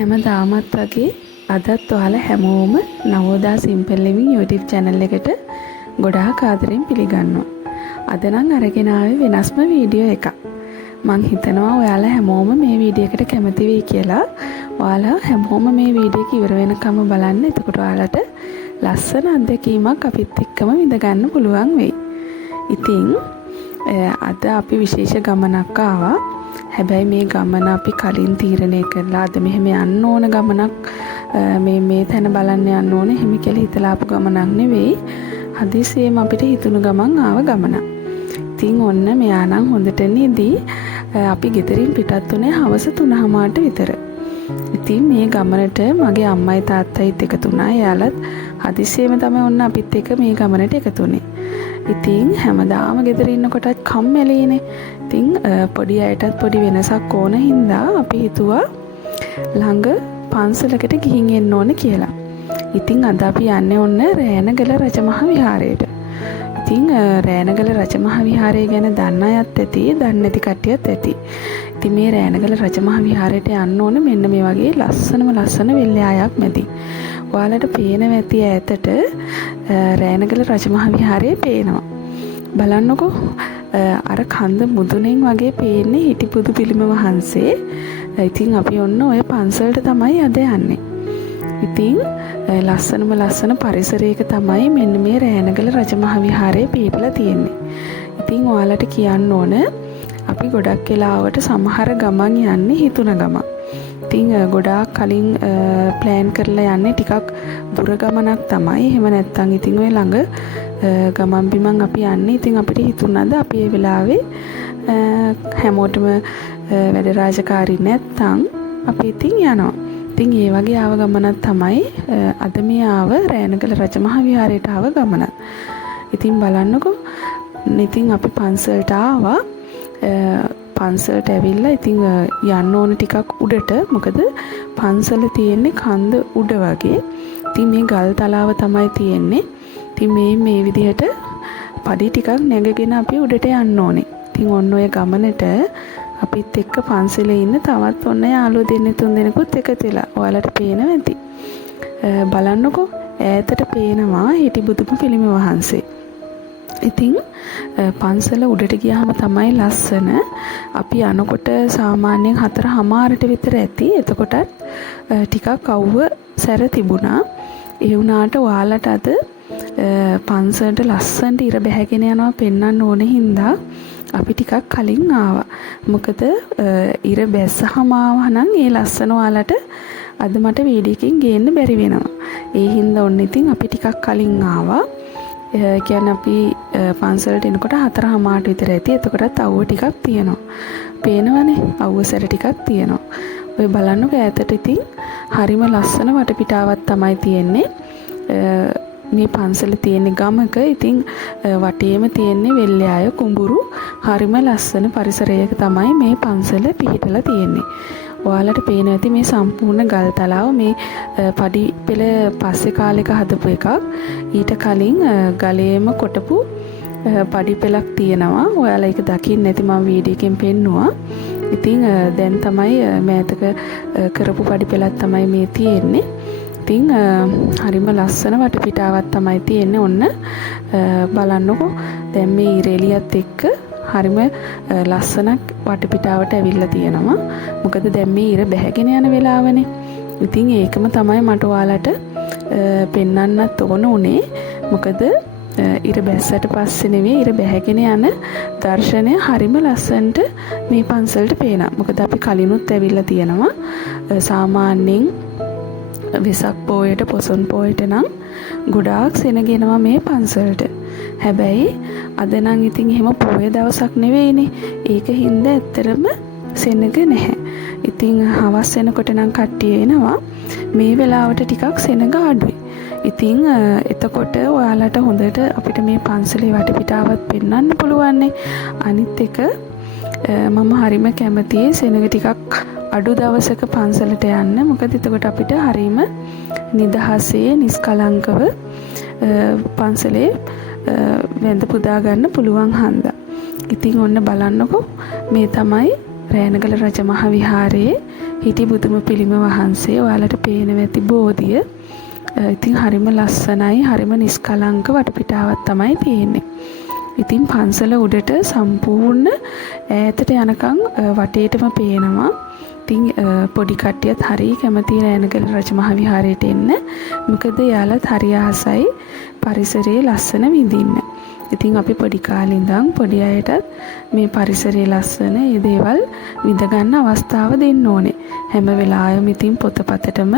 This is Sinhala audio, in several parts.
හැමදාමත් වගේ අදත් ඔයාලා හැමෝම නවෝදා සිම්පල් ලිවිං YouTube channel එකට ගොඩාක් ආදරෙන් පිළිගන්නවා. අද නම් අරගෙන ආවේ වෙනස්ම වීඩියෝ එකක්. මං හිතනවා ඔයාලා හැමෝම මේ වීඩියෝ එකට කැමති වෙයි කියලා. ඔයාලා හැමෝම මේ වීඩියෝ එක ඉවර වෙනකම් බලන්න. එතකොට ඔයාලට ලස්සන අත්දැකීමක් අපිත් එක්කම විඳ ගන්න පුළුවන් වෙයි. ඉතින් අද අපි විශේෂ ගමනක් ආවා. හැබැයි මේ ගමන අපි කලින් තීරණය කරලා අද මෙහෙම යන්න ඕන ගමනක් මේ තැන බලන්න යන්න ඕනේ එහෙම කියලා හිතලා ආපු ගමනක් නෙවෙයි. හදිසියෙම අපිට හිතුණු ගමන් ආව ගමනක්. ඉතින් ඔන්න මෙයා නම් හොඳට නිදි. අපි ගෙදරින් පිටත් වුණේ හවස 3:00ට විතර. ඉතින් මේ ගමනට මගේ අම්මයි තාත්තයිත් එකතු වුණා. එයාලත් හදිසියෙම තමයි ඔන්න අපිත් එක්ක මේ ගමනට එකතු වුණේ. ඉතින් හැමදාම ගෙදර ඉන්නකොටත් කම්මැලිනේ. ඉතින් පොඩි අයටත් පොඩි වෙනසක් ඕන හින්දා අපි හිතුවා ළඟ පන්සලකට ගිහින් එන්න ඕන කියලා. ඉතින් අද අපි යන්නේ ඔන්න රෑනගල රජමහා විහාරයට. ඉතින් රෑනගල රජමහා විහාරය ගැන දන්න අයත් ඇති, දන්නේ නැති කට්ටියත් ඇති. ඉතින් මේ රෑනගල රජමහා විහාරයට යන්න ඕන මෙන්න මේ වගේ ලස්සන වෙල්යායක් මැදි. ඔයාලට පේනවා ඇති ඈතට රෑනගල රජමහා විහාරය පේනවා. බලන්නකෝ අර කන්ද මුදුනෙන් වගේ පේන්නේ හිටිපුදු පිළිම වහන්සේ. ඉතින් අපි ඔන්න ඔය පන්සලට තමයි අද යන්නේ. ඉතින් ලස්සන පරිසරයක තමයි මෙන්න මේ රෑනගල රජමහා විහාරය පිහිටලා තියෙන්නේ. ඉතින් ඔයාලට කියන්න ඕන අපි ගොඩක් වෙලාවට සමහර ගමන් යන්නේ හිතුණ ගමන්. ඉතින් ගොඩාක් කලින් ප්ලෑන් කරලා යන්නේ ටිකක් දුර ගමනක් තමයි. එහෙම නැත්නම් ඉතින් ඔය ළඟ ගමන් බිමන් අපි යන්නේ. ඉතින් අපිට හිතුණාද අපි මේ වෙලාවේ හැමෝටම වැඩ රාජකාරී නැත්නම් අපි ඉතින් යනවා. ඉතින් ඒ වගේ ආව ගමනක් තමයි අද මේ ආව රෑනගල රජමහා විහාරයට ආව ගමන. ඉතින් බලන්නකෝ. ඉතින් අපි පන්සලට ආවා. පන්සලට ඇවිල්ලා ඉතින් යන්න ඕන ටිකක් උඩට. මොකද පන්සල තියෙන්නේ කන්ද උඩ වගේ. ඉතින් මේ ගල් තලාව තමයි තියෙන්නේ. ඉතින් මේ විදිහට පඩි ටිකක් නැගගෙන අපි උඩට යන්න ඕනේ. ඉතින් ඔන්න ඔය ගමනට අපිත් එක්ක පන්සලේ ඉන්න තවත් ඔන්න යාළුවෝ දෙන්නේ 3 දෙනෙකුත් එකතු වෙලා. ඔයාලට පේනවා ඇති. බලන්නකෝ ඈතට පේනවා හිටිබුදුම පිළිම වහන්සේ. ඉතින් පන්සල උඩට ගියාම තමයි ලස්සන. අපි යනකොට සාමාන්‍යයෙන් 4:00ට විතර ඇති. එතකොටත් ටිකක් අවුව සැර තිබුණා. ඒ වුණාට ඔයාලට අද පන්සලට ලස්සනට ඉර බැහැගෙන යනවා පෙන්වන්න ඕනේ හින්දා අපි ටිකක් කලින් ආවා. මොකද ඉර බැස්සහම ආවා නම් ඒ ලස්සන ඔයාලට අද මට වීඩියෝ එකකින් ගේන්න බැරි වෙනවා. ඒ හින්දා ඔන්න ඉතින් අපි ටිකක් කලින් ආවා. කියන්නේ අපි පන්සලට එනකොට 4:00ට විතර ඇති. එතකොටත් අවුව ටිකක් තියෙනවා. පේනවනේ අවුව සැර ටිකක් තියෙනවා. ඔය බලන්නකෝ ඈතට ඉතින් හරිම ලස්සන වටපිටාවක් තමයි තියෙන්නේ. මේ පන්සල තියෙන ගමක ඉතින් වටේම තියෙන්නේ වෙල්යාය කුඹුරු. හරිම ලස්සන පරිසරයක තමයි මේ පන්සල පිහිටලා තියෙන්නේ. ඔයාලට පේනවා ඇති මේ සම්පූර්ණ ගල් තලාව මේ පඩි පෙළ පස්සේ කාලෙක හදපු එකක්. ඊට කලින් ගලේම කොටපු පඩි පෙළක් තියෙනවා. ඔයාලා ඒක දකින්න නැති මම වීඩියෝ එකෙන් පෙන්නුවා. ඉතින් දැන් තමයි මෑතක කරපු පඩි පෙළක් තමයි මේ තියෙන්නේ. ඉතින් හරිම ලස්සන වටපිටාවක් තමයි තියෙන්නේ. ඔන්න බලන්නකෝ දැන් මේ ඉරේලියත් එක්ක හරිම ලස්සනක් වටපිටාවට ඇවිල්ලා තියෙනවා. මොකද දැන් මේ ඉර බැහැගෙන යන වෙලාවනේ. ඉතින් ඒකම තමයි මට ඔයාලට පෙන්වන්නත් ඕන උනේ. මොකද ඉර බැස්සට පස්සේ නෙවෙයි ඉර බැහැගෙන යන දර්ශනය හරිම ලස්සනට මේ පන්සලට පේනවා. මොකද අපි කලිනුත් ඇවිල්ලා තියෙනවා. සාමාන්‍යයෙන් වෙසක් පොයට පොසොන් පොයට නම් ගොඩාක් සෙනගෙනවා මේ පන්සලට. හැබැයි අද නම් ඉතින් එහෙම පොය දවසක් නෙවෙයිනේ. ඒක හින්දා ඇත්තරම සෙනග නැහැ. ඉතින් හවස් වෙනකොට නම් කට්ටිය එනවා. මේ වෙලාවට ටිකක් සෙනග අඩුයි. ඉතින් එතකොට ඔයාලට හොඳට අපිට මේ පන්සලේ වටපිටාවත් පෙන්වන්න පුළුවන්. අනිත් එක මම හරිම කැමතියි සෙනග ටිකක් අඩු දවසක පන්සලට යන්න. මොකද එතකොට අපිට හරීම නිදහසේ නිස්කලංකව පන්සලේ වැඳ පුදා ගන්න පුළුවන් හන්දා. ඉතින් ඔන්න බලන්නකෝ මේ තමයි රෑනගල රජමහා විහාරයේ හිටි බුදුම පිළිම වහන්සේ ඔයාලට පේනවා ඇති බෝධිය. ඉතින් හරිම ලස්සනයි, හරිම නිස්කලංක වටපිටාවක් තමයි තියෙන්නේ. ඉතින් පන්සල උඩට සම්පූර්ණ ඈතට යනකම් වටේටම පේනවා. ඉතින් පොඩි කට්ටියත් හරි කැමති රෑනගල රජමහා විහාරයට එන්න. මොකද එයාලත් හරි ආසයි පරිසරයේ ලස්සන විඳින්න. ඉතින් අපි පොඩි කාලේ ඉඳන් පොඩි අයටත් මේ පරිසරයේ ලස්සන මේ දේවල් විඳ ගන්න අවස්ථාව දෙන්න ඕනේ. හැම වෙලාවෙම ඉතින් පොතපතටම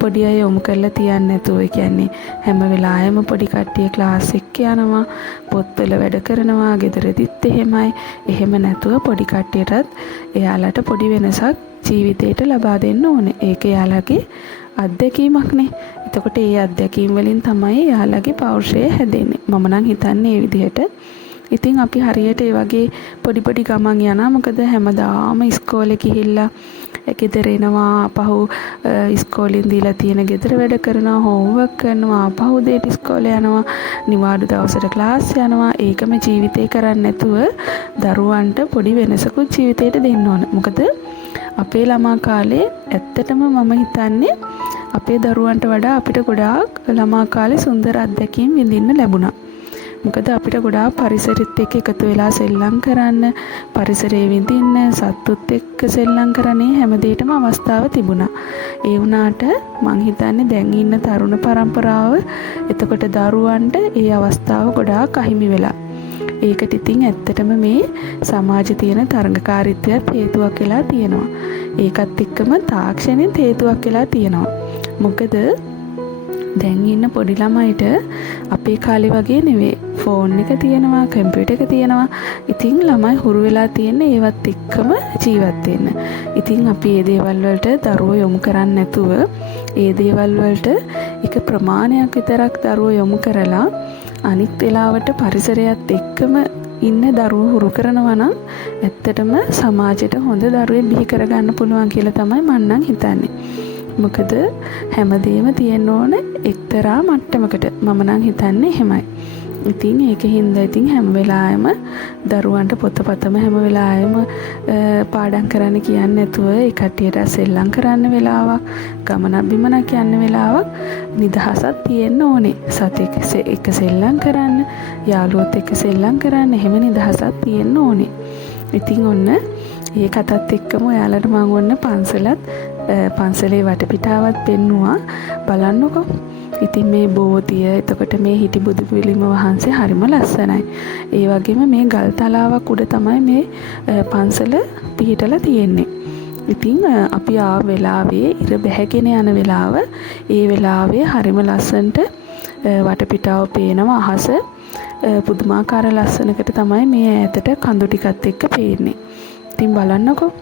පොඩි අය යොමු කරලා තියන්නේ නැතුව, ඒ කියන්නේ හැම වෙලාවෙම පොඩි කට්ටිය ක්ලාස් එක යනවා, පොත්වල වැඩ කරනවා, ගෙදරදිත් එහෙමයි. එහෙම නැතුව පොඩි කට්ටියටත් එයාලට පොඩි වෙනසක් ජීවිතේට ලබා දෙන්න ඕනේ. ඒක එයාලගේ අත්දැකීමක්නේ. එතකොට ඒ අත්දැකීම් වලින් තමයි එයාලගේ පෞරුෂය හැදෙන්නේ. මම නම් හිතන්නේ ඒ විදිහට. ඉතින් අපි හරියට ඒ වගේ පොඩි ගමන් යනවා. මොකද හැමදාම ඉස්කෝලේ ගිහිල්ලා ගෙදර එනවා, ආපහු ඉස්කෝලෙන් දීලා තියෙන ගෙදර වැඩ කරනවා, හෝම්වර්ක් කරනවා, ආපහු දෙයට ඉස්කෝලේ යනවා, නිවාඩු දවසට ක්ලාස් යනවා. ඒකම ජීවිතේ කරන්නේ නැතුව දරුවන්ට පොඩි වෙනසකුත් ජීවිතේට දෙන්න ඕන. මොකද අපේ ළමා කාලේ ඇත්තටම මම හිතන්නේ අපේ දරුවන්ට වඩා අපිට ගොඩාක් ළමා කාලේ සුන්දර අත්දැකීම් විඳින්න ලැබුණා. මොකද අපිට ගොඩාක් පරිසරෙත් එක්ක එකතු වෙලා සෙල්ලම් කරන්න, පරිසරයේ විඳින්න, සතුත් එක්ක සෙල්ලම් කරන්නේ හැම දෙයකටම අවස්ථාව තිබුණා. ඒ වුණාට මං හිතන්නේ දැන් ඉන්න තරුණ පරම්පරාව එතකොට දරුවන්ට ඒ අවස්ථාව ගොඩාක් අහිමි වෙලා. ඒකට ඉතින් ඇත්තටම මේ සමාජයේ තියෙන තරඟකාරීත්වයත් හේතුවක් වෙලා තියෙනවා. ඒකත් එක්කම තාක්ෂණෙත් හේතුවක් වෙලා තියෙනවා. මොකද දැන් ඉන්න පොඩි ළමයිට අපේ කාලේ වගේ නෙවෙයි. ෆෝන් එක තියෙනවා, කම්පියුටර් එක තියෙනවා. ඉතින් ළමයි හුරු වෙලා තියෙන්නේ ඒවත් එක්කම ජීවත් වෙන්න. ඉතින් අපි මේ දේවල් වලට දරුවෝ යොමු කරන්නේ නැතුව, මේ දේවල් වලට එක ප්‍රමාණයක් විතරක් දරුවෝ යොමු කරලා අනිත් වෙලාවට පරිසරයත් එක්කම ඉන්න දරුවෝ හුරු කරනවා නම් ඇත්තටම සමාජයට හොඳ දරුවෙක් බිහි කරගන්න පුළුවන් කියලා තමයි මම නම් හිතන්නේ. මොකද හැමදේම තියෙන්න ඕන එක්තරා මට්ටමකට. මම නම් හිතන්නේ එහෙමයි. ඉතින් ඒකින්ද ඉතින් හැම වෙලාවෙම දරුවන්ට පොතපතම හැම වෙලාවෙම පාඩම් කරන්න කියන්නේ නැතුව ඒ කට්ටියට සෙල්ලම් කරන්න වෙලාවක්, ගමනක් බිමනක් යන්න වෙලාවක් නිදහසක් තියෙන්න ඕනේ. සතෙක් එක සෙල්ලම් කරන්න, යාළුවොත් එක්ක සෙල්ලම් කරන්න, එහෙම නිදහසක් තියෙන්න ඕනේ. ඉතින් ඔන්න ඒ කතත් එක්කම ඔයාලට මම ඔන්න පන්සලේ වටපිටාවත් පෙන්නුවා. බලන්නකෝ. ඉතින් මේ බෝධිය, එතකොට මේ හිටි බුදු පිළිම වහන්සේ හරිම ලස්සනයි. ඒ වගේම මේ ගල් තලාවක් උඩ තමයි මේ පන්සල පිහිටලා තියෙන්නේ. ඉතින් අපි ආ වෙලාවේ ඉර බැහැගෙන යන වෙලාව, ඒ වෙලාවේ හරිම ලස්සනට වටපිටාව පේනවා. අහස පුදුමාකාර ලස්සනකට තමයි මේ ඈතට කඳු ටිකත් එක්ක පේන්නේ. ඉතින් බලන්නකෝ.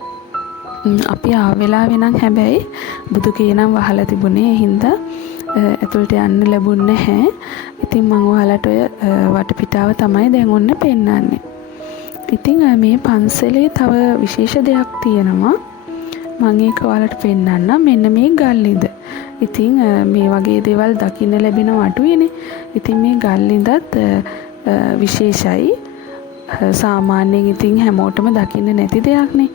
අපි ආ වෙලාවේ නම් හැබැයි බුදු කේනම් වහලා තිබුණේ. හින්දා ඇතුළට යන්න ලැබුණ නැහැ. ඉතින් මම ඔයාලට ඔය වටපිටාව තමයි දැන් ඔන්න පෙන්නන්නේ. ඉතින් මේ පන්සලේ තව විශේෂ දෙයක් තියෙනවා. මම ඒක ඔයාලට පෙන්නන්නම්. මෙන්න මේ ගල්ලිඳ. ඉතින් මේ වගේ දේවල් දකින්න ලැබෙනව අඩුයිනේ. ඉතින් මේ ගල්ලිඳත් විශේෂයි. සාමාන්‍යයෙන් ඉතින් හැමෝටම දකින්න නැති දෙයක්නේ.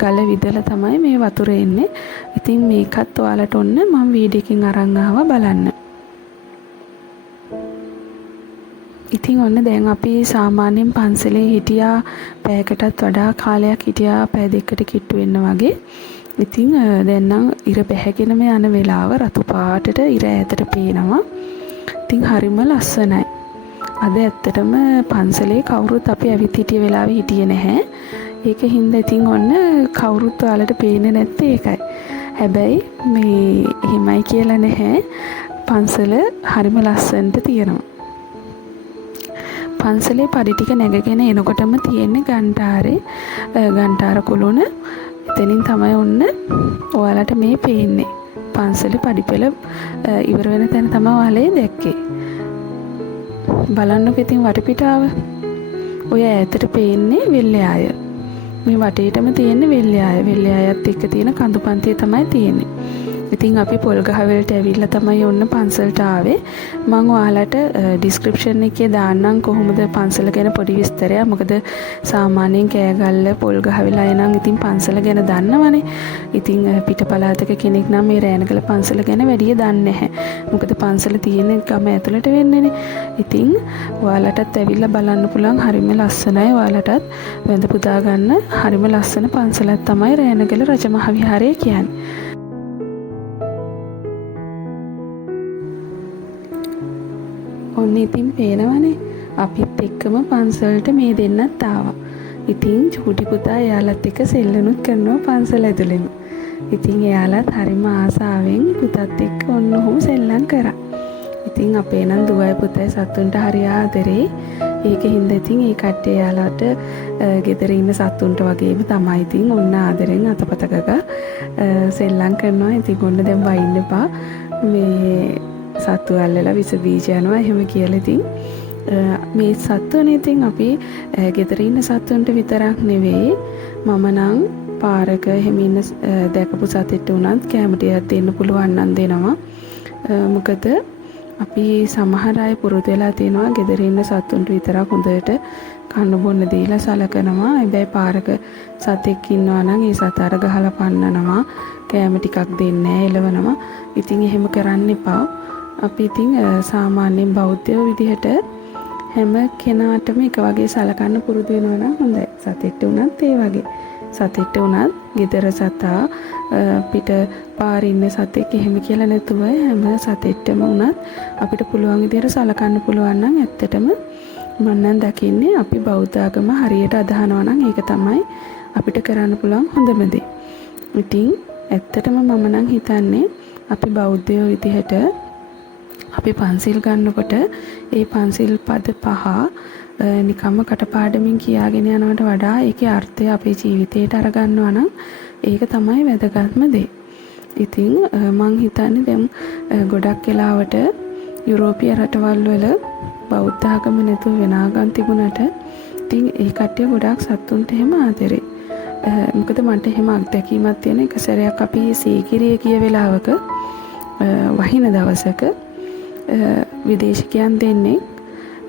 ගල විදලා තමයි මේ වතුර එන්නේ. ඉතින් මේකත් ඔයාලට ඔන්න මම වීඩියෝ එකකින් අරන් ආවා බලන්න. ඉතින් ඔන්න දැන් අපි සාමාන්‍යයෙන් පන්සලේ හිටියා පැයකටත් වඩා කාලයක් හිටියා, පැය දෙකකට කිට්ටු වෙන්න වගේ. ඉතින් දැන් නම් ඉර බැහැගෙනම යන වෙලාව රතු පාටට ඉර ඈතට පේනවා. ඉතින් හරිම ලස්සනයි. අද ඇත්තටම පන්සලේ කවුරුත් අපි ඇවිත් හිටිය වෙලාවේ හිටියේ නැහැ. ඒක හින්දා ඉතින් ඔන්න කවුරුත් ඔයාලට පේන්නේ නැත්තේ ඒකයි. හැබැයි මේ එහෙමයි කියලා නැහැ. පන්සල හරිම ලස්සනට තියෙනවා. පන්සලේ පඩි ටික නැගගෙන එනකොටම තියෙන්නේ ගන්ටාර කුළුණ. එතනින් තමයි ඔන්න ඔයාලට මේ පේන්නේ. පන්සලේ පඩිපෙළ ඉවර වෙන තැන තමයි ඔයාලේ දැක්කේ. බලන්නකෝ ඉතින් වටපිටාව. ඔය ඈතට පේන්නේ වෙල්ලයාය. මේ වටේටම තියෙන්නේ වෙල්ලයාය. වෙල්ලයායත් එක්ක තියෙන කඳු පන්තිය තමයි තියෙන්නේ. ඉතින් අපි පොල්ගහවෙලට ඇවිල්ලා තමයි ඔන්න පන්සලට ආවේ. මම ඔයාලට ඩිස්ක්‍රිප්ෂන් එකේ දාන්නම් කොහොමද පන්සල ගැන පොඩි විස්තරයක්. මොකද සාමාන්‍යයෙන් කෑගල්ල පොල්ගහවෙල අය නම් ඉතින් පන්සල ගැන දන්නවනේ. ඉතින් පිටපළාතක කෙනෙක් නම් මේ රෑනගල පන්සල ගැන වැඩිය දන්නේ නැහැ. මොකද පන්සල තියෙන ගම ඇතුළට වෙන්නේනේ. ඉතින් ඔයාලටත් ඇවිල්ලා බලන්න පුළුවන්. හරිම ලස්සනයි. ඔයාලටත් වැඳ පුදා ගන්න හරිම ලස්සන පන්සලක් තමයි රෑනගල රජමහා විහාරය කියන්නේ. ඔන්න ඉතින් පේනවනේ අපිත් එක්කම පන්සලට මේ දෙන්නත් ආවා. ඉතින් චූටි පුතා එයාලත් එක්ක සෙල්ලනුත් කරනවා පන්සල ඇතුළෙම. ඉතින් එයාලත් හරිම ආසාවෙන් පුතත් එක්ක ඔන්න ඔහොම සෙල්ලම් කරා. ඉතින් අපේ නම් දුවයි පුතයි සතුන්ට හරි ආදරේ. ඒකින්ද ඉතින් ඒ කට්ටිය එයාලට ගෙදර ඉන්න සතුන්ට වගේම තමයි ඉතින් ඔන්න ආදරෙන් අතපතකක සෙල්ලම් කරනවා. ඉතින් ඔන්න දැන් වයින්න එපා. මේ සත්තු අල්ලලා විස බීජ යනවා එහෙම කියලා. ඉතින් මේ සත්තුනේ ඉතින් අපි ගෙදර ඉන්න සත්තුන්ට විතරක් නෙවෙයි මම නම් පාරක එහෙම ඉන්න දැකපු සතෙක්ට උනත් කැම ටිකක් දෙන්න පුළුවන් නම් දෙනවා. මොකද අපි සමහර අය පුරුදු වෙලා තියෙනවා ගෙදර ඉන්න සත්තුන්ට විතරක් හොඳට කන්න බොන්න දීලා සලකනවා. හැබැයි පාරක සතෙක් ඉන්නවා නම් ඒ සතාර ගහලා පන්නනවා, කැම ටිකක් දෙන්නේ නැහැ, එලවනවා. ඉතින් එහෙම කරන්න එපා. අපි ඉතින් සාමාන්‍යයෙන් බෞද්ධයෝ විදිහට හැම කෙනාටම එක වගේ සලකන්න පුරුදු වෙනවා නම් හොඳයි. සතෙක්ට උනත් ඒ වගේ. සතෙක්ට උනත් ගෙදර සතා පිට පාරේ ඉන්න සතෙක් එහෙම කියලා නැතුව හැම සතෙක්ටම උනත් අපිට පුළුවන් විදිහට සලකන්න පුළුවන් නම් ඇත්තටම මම නම් දකින්නේ අපි බෞද්ධ ආගම හරියට අදහනවා නම් ඒක තමයි අපිට කරන්න පුළුවන් හොඳම දේ. ඉතින් ඇත්තටම මම නම් හිතන්නේ අපි බෞද්ධයෝ විදිහට අපි පන්සිල් ගන්නකොට ඒ පන්සිල් පද 5 නිකම්ම කටපාඩමින් කියාගෙන යනවට වඩා ඒකේ අර්ථය අපේ ජීවිතේට අරගන්නවා නම් ඒක තමයි වැදගත්ම දේ. ඉතින් මං හිතන්නේ දැන් ගොඩක් වෙලාවට යුරෝපීය රටවල් වල බෞද්ධ ආගම නැතුව වෙන ආගම් තිබුණට ඉතින් ඒ කට්ටිය ගොඩක් සතුන්ට එහෙම ආදරේ. මොකද මන්ට එහෙම අත්දැකීමක් තියෙන එක සැරයක් අපි සීගිරිය ගිය වෙලාවක වහින දවසක විදේශිකයන් දෙන්නේ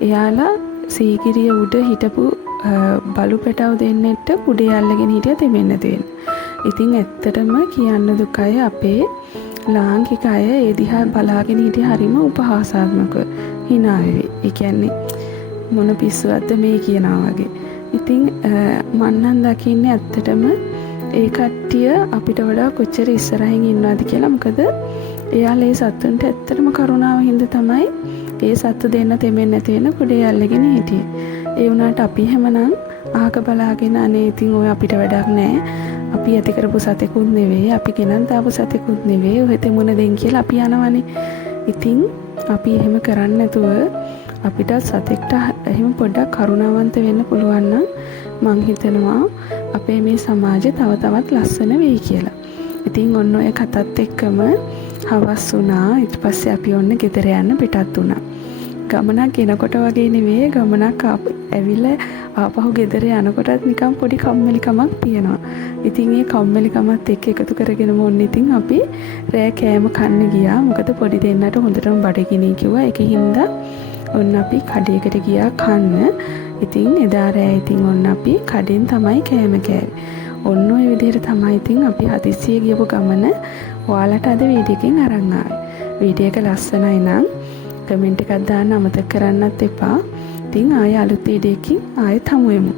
එයාලා සීගිරිය උඩ හිටපු බලු පැටව දෙන්නෙක්ට කුඩේ අල්ලගෙන හිටිය දෙමෙන්න දෙන්න. ඉතින් ඇත්තටම කියන්න දුකයි අපේ ලාංකික අය ඒ දිහා බලාගෙන හිටිය හරිම උපහාසාත්මක hina වෙවි. ඒ කියන්නේ මොන පිස්සුවක්ද මේ කියනවා වගේ. ඉතින් මම නම් දකින්නේ ඇත්තටම ඒ කට්ටිය අපිට වඩා කොච්චර ඉස්සරහින් ඉන්නවද කියලා. මොකද එයාලා ඒ සත්තුන්ට ඇත්තටම කරුණාව හින්දා තමයි ඒ සත්තු දෙන්න තෙමෙන්නේ නැති වෙන කුඩේ අල්ලගෙන හිටියේ. ඒ වුණාට අපි හැමනම් ආක බලාගෙන අනේ ඉතින් ඔය අපිට වැඩක් නැහැ. අපි ඇති කරපු සතෙකුත් නෙවෙයි, අපි ගෙනත් දාපු සතෙකුත් නෙවෙයි. ඔය තෙමුණ දෙන් කියලා අපි යනවනේ. ඉතින් අපි එහෙම කරන්නේ නැතුව අපිට සතෙක්ට එහෙම පොඩ්ඩක් කරුණාවන්ත වෙන්න පුළුවන් නම් මං හිතනවා අපේ මේ සමාජය තව තවත් ලස්සන වෙයි කියලා. ඉතින් ඔන්න ඔය කතාත් එක්කම හවස් වුණා. ඊට පස්සේ අපි ඔන්න ගෙදර යන්න පිටත් වුණා. ගමනක් එනකොට වගේ නෙවෙයි, ගමනක් ඇවිල්ලා ආපහු ගෙදර යනකොටත් නිකන් පොඩි කම්මැලිකමක් තියෙනවා. ඉතින් ඒ කම්මැලිකමත් එක්ක එකතු කරගෙන මොන්න ඉතින් අපි රෑ කෑම කන්න ගියා. මොකද පොඩි දෙන්නට හොඳටම බඩගිනි කිව්වා. ඒකින්ද ඔන්න අපි කඩේකට ගියා කන්න. ඉතින් එදා රෑ ඉතින් ඔන්න අපි කඩෙන් තමයි කෑම කෑවේ. ඔන්න ඔය විදිහට තමයි ඉතින් අපි හදිස්සිය ගියපු ගමන ඔයාලට අද වීඩියෝ එකෙන් අරන් ආවේ. වීඩියෝ එක ලස්සනයි නම් කමෙන්ට් එකක් දාන්න අමතක කරන්නත් එපා. ඉතින් ආයෙ අලුත් වීඩියෝ එකකින් ආයෙත් හමු වෙමු.